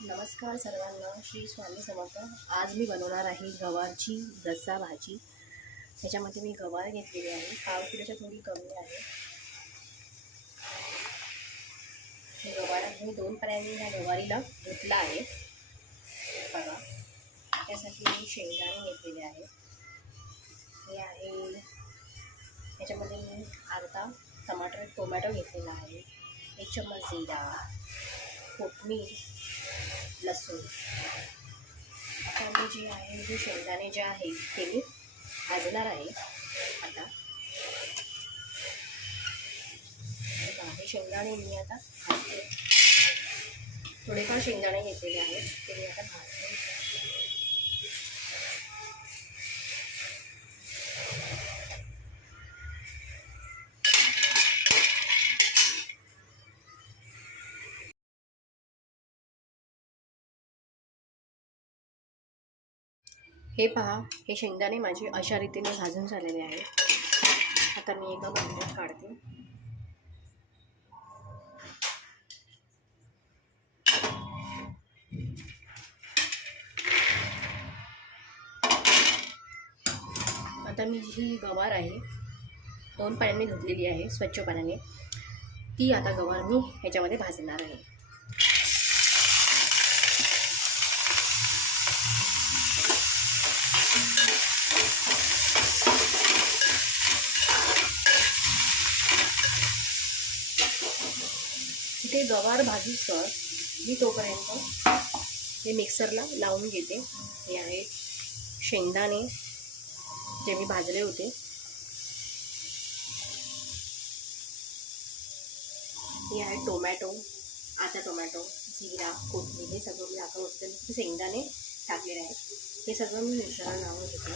नमस्कार सर्वांना श्री स्वामी समर्थ. आज मी बनवणार आहे गवारची रस्सा भाजी. ह्याच्यामध्ये मी गवार घेतलेली आहे. पाव किलोच्या थोडी कमी आहे. हे गवार मी दोन पर्यायांनी ह्या गवारीला धुतला आहे. बघा त्यासाठी मी शेंगदाणे घेतलेले आहे. हे आहे. ह्याच्यामध्ये मी अर्धा टमाटर टोमॅटो घेतलेला आहे. एक चम्मच जिरा कोथमीर लसूण. आता मी जे आहे जे शेंगदाणे जे आहे ते मी भाजणार आहे. आता आहे हे शेंगदाणे मी आता भाजते. थोडेफार शेंगदाणे घेतलेले आहेत ते मी आता भाजते हे पहा हे शेंगदाणे माझे अशा रीतीने भाजून झालेले आहे आता मी एका भांड्यात काढते. आता मी जी गवार आहे दोन पाण्याने धुतलेली आहे स्वच्छ पाण्याने. ती आता गवार मी ह्याच्यामध्ये भाजणार आहे. गवार भाजी कर मी तोपर्यंत हे मिक्सरला लावून घेते. हे आहे शेंगदाणे जे मी भाजले होते. हे आहे टोमॅटो आता टोमॅटो जिरा कोथमीर हे सगळं मी टाकत होते शेंगदाणे टाकलेले आहेत. हे सगळं मी मिक्सरला लावून घेते.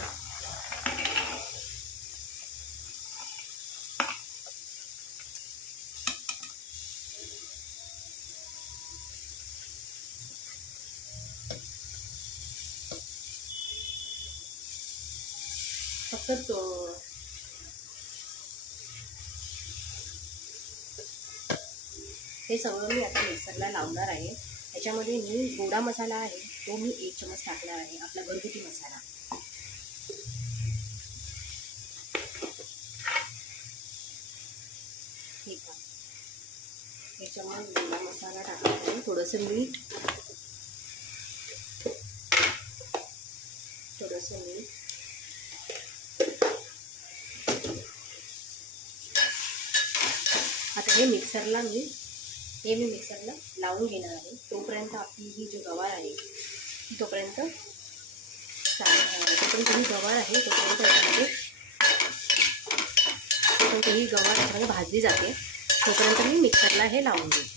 फक्त तो हे सगळं मी आता मिक्सरला लावणार आहे. ह्याच्यामध्ये मी गोडा मसाला आहे तो मी एक चमच टाकणार आहे आपला घरगुती मसाला. ठीक आहे एक चमच गोडा मसाला टाकणार आहे थोडंसं मीठ आता हे मिक्सरला मी, हे मी मिक्सरला लावून घेणार आहे. तोपर्यंत आपली ही जी गवार ती तोपर्यंत तोपर्यंत ही गवार याच्यामध्ये तोपर्यंत ही गवार भाजली जाते. तोपर्यंत मी मिक्सरला हे लावून घेईन.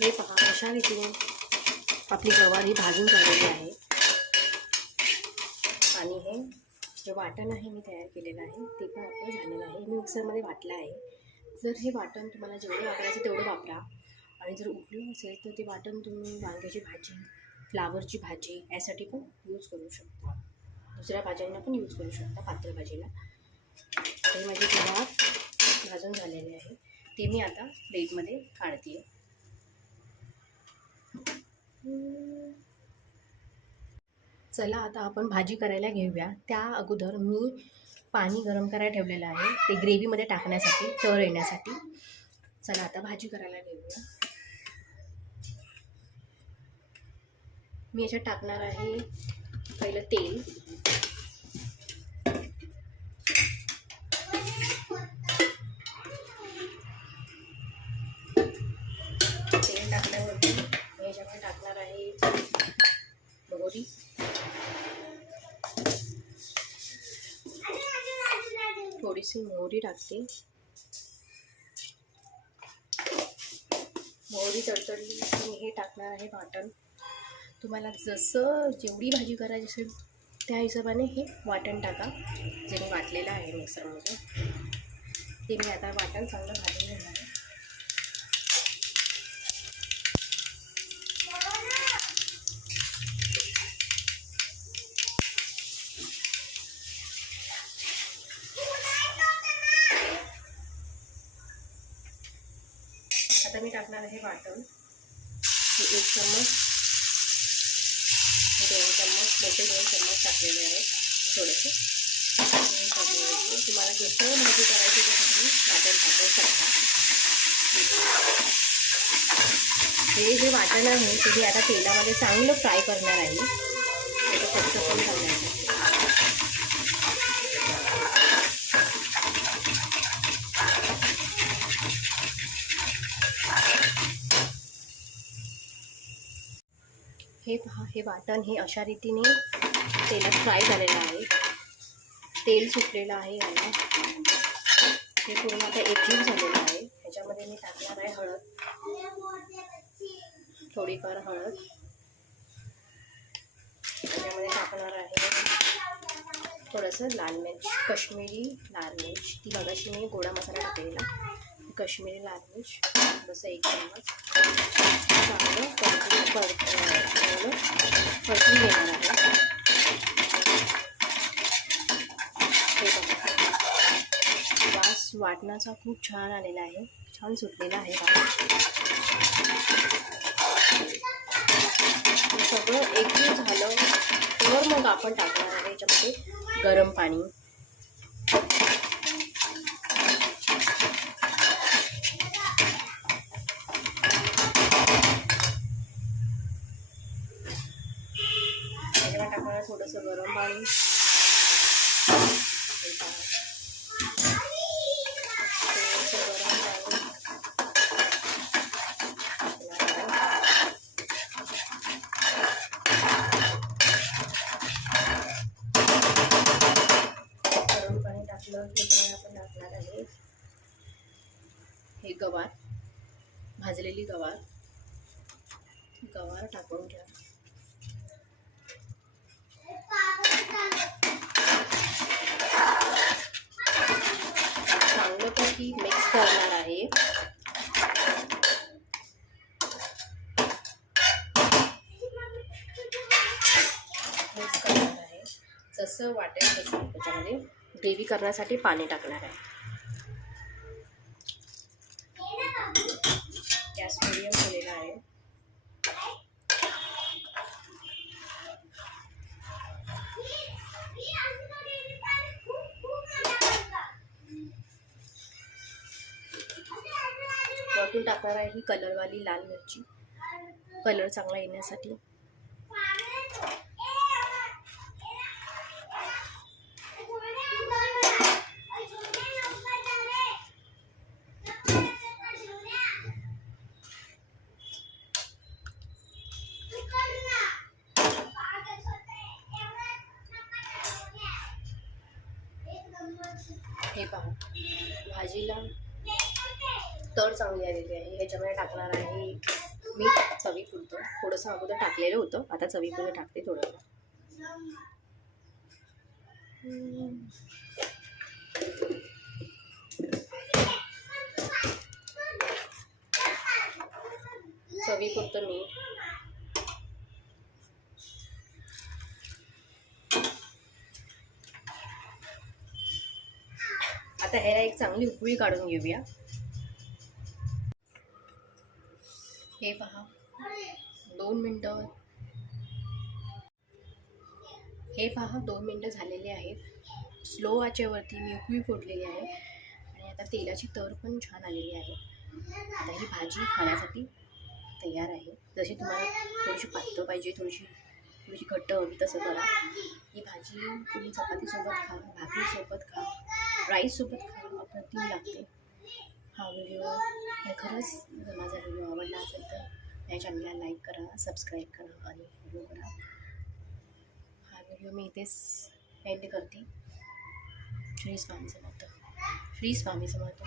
हे पहा अशा रीतीने आपली गवार ही भाजून झालेली आहे. हे जे वाटण आहे मी तयार केलेलं आहे ते पण आपलं झालेलं आहे. मी मिक्सरमध्ये वाटलं आहे. जर हे वाटण तुम्हाला जेवढं वापरायचं तेवढं वापरा. आणि जर उठलं असेल तर ते वाटण तुम्ही वांग्याची भाजी फ्लावरची भाजी यासाठी पण यूज करू शकता. दुसऱ्या भाज्यांना पण यूज करू शकता पातळ भाजीला. हे माझे गुलाब भाजून झालेले आहे. ते मी आता प्लेटमध्ये काढते चला आता आपण भाजी करायला घेऊया. त्या अगोदर मी पाणी गरम करायला ठेवलेलं आहे. ते ग्रेव्हीमध्ये टाकण्यासाठी तळ येण्यासाठी. चला आता भाजी करायला घेऊया. मी याच्यात टाकणार आहे पहिलं तेल. थोडीशी मोहरी टाकते मोहरी तडतडली की मी हे टाकणार आहे वाटण तुम्हाला जसं जेवढी भाजी करायची असेल त्या हिशोबाने हे वाटण टाका. जे मी वाटलेलं आहे मिक्सरमध्ये. ते मी आता वाटण चांगलं भाजून घेणार आहे. आता आहे वाटण. हे एक चम्मच. दोन चम्मच. मोठे दोन चम्मच टाकलेले आहेत. थोडेसे. तुम्हाला जसं भाजी करायची तसं तुम्ही वाटण टाकू शकता. हे जे वाटण आहे ते आता तेलामध्ये चांगलं फ्राय करणार आहे त्याचं कच्चं पण करण्यासाठी हे वाटण हे अशा रीतीने तेलात फ्राय झालेलं आहे. तेल सुटलेलं आहे याला. हे पूर्ण आता एकजीव झालेलं आहे. ह्याच्यामध्ये मी टाकणार आहे हळद. थोडीफार हळद. त्याच्यामध्ये टाकणार आहे थोडंसं लाल मिर्च कश्मीरी लाल मिर्च. ती मगाशी मी गोडा मसाला टाकलेला. कश्मीरी लाल मिर्च थोडंसं एक चम्मच. चांगलं परतून पर चांगलं परतून घेणार आहे. हे बघा. वास वाटणाचा खूप छान आलेला आहे. छान सुटलेला आहे वास. सगळं एकजीव झालं. तर मग आपण टाकणार आहे याच्यामध्ये गरम पाणी. त्याच्यामध्ये टाकणार थोडंसं गरम पाणी. गरम पाणी टाकणार आहे. गरम पाणी टाकलं की त्याच्यामध्ये आपण टाकणार आहे. हे गवार भाजलेली गवार. गवार टाकून घ्या चांगल्यापैकी मिक्स करणार आहे. मिक्स करणार आहे. जसं वाटेल तसं त्याच्यामध्ये ग्रेव्ही करण्यासाठी पाणी टाकणार आहे. वरतून टाकणार आहे ही कलरवाली लाल मिरची. कलर चांगला येण्यासाठी. हे पाहू भाजीला तर चांगली आलेली आहे. ह्याच्यामध्ये टाकणार आहे मी चवीपुरतं थोडंसं अगोदर टाकलेलं होतं. आता चवीपुरतं टाकते थोडंसं. चवी चवीपुरतं मीठ. आता ह्याला एक चांगली उकळी काढून घेऊया. हे पहा. दोन मिनटं. हे पहा दोन मिनटं झालेले आहेत. स्लो आचेवरती मी उकळी फोडलेली आहे. आणि आता तेलाची तर पण छान आलेली आहे. आता ही भाजी खाण्यासाठी तयार आहे. जशी तुम्हाला थोडीशी पातळ पाहिजे थोडीशी थोडीशी घट्ट हवी तसं करा. ही भाजी तुम्ही चपातीसोबत खा भाकरीसोबत खा राईससोबत खा अप्रतिम लागते. हा व्हिडिओ खरंच जर माझा व्हिडिओ आवडला असेल तर या चॅनलला लाईक करा सबस्क्राईब करा आणि फॉलो करा. हा व्हिडिओ मी इथेच एंड करते. श्री स्वामी समर्थ. श्री स्वामी समर्थ.